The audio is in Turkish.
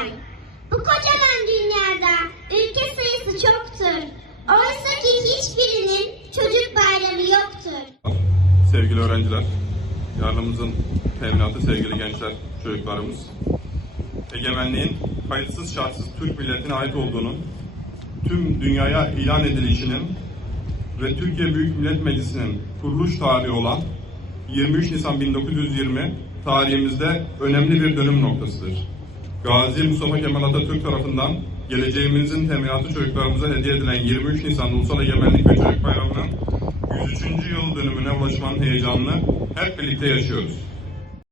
Ay. Bu kocaman dünyada ülke sayısı çoktur. Oysa ki hiçbirinin çocuk bayramı yoktur. Sevgili öğrenciler, yarınımızın teminatı sevgili gençler, çocuklarımız. Egemenliğin kayıtsız şartsız Türk milletine ait olduğunu, tüm dünyaya ilan edilişinin ve Türkiye Büyük Millet Meclisi'nin kuruluş tarihi olan 23 Nisan 1920 tarihimizde önemli bir dönüm noktasıdır. Gazi Mustafa Kemal Atatürk tarafından geleceğimizin teminatı çocuklarımıza hediye edilen 23 Nisan Ulusal Egemenlik ve Çocuk Bayramı'nın 103. yıl dönümüne ulaşmanın heyecanını hep birlikte yaşıyoruz.